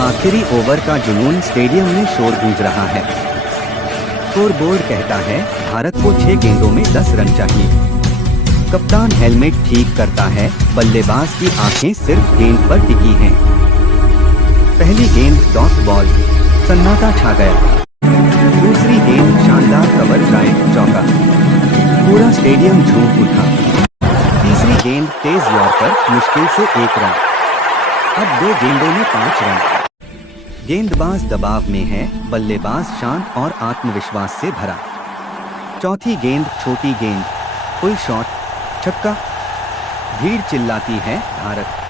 आखिरी ओवर का जुनून स्टेडियम में शोर गूंज रहा है। स्कोरबोर्ड कहता है भारत को 6 गेंदों में 10 रन चाहिए। कप्तान हेलमेट ठीक करता है, बल्लेबाज की आंखें सिर्फ गेंद पर टिकी हैं। पहली गेंद डॉट बॉल, सन्नाटा छा गया। दूसरी गेंद शानदार कवर ड्राइव, चौका। पूरा स्टेडियम झूम उठा। तीसरी गेंद तेज यॉर्कर, मुश्किल से 1 रन। अब 2 गेंदों में 5 रन। गेंदबाज दबाव में है, बल्लेबाज शांत और आत्मविश्वास से भरा। चौथी गेंद छोटी गेंद, पुल शॉट, छक्का। भीड़ चिल्लाती है भारत।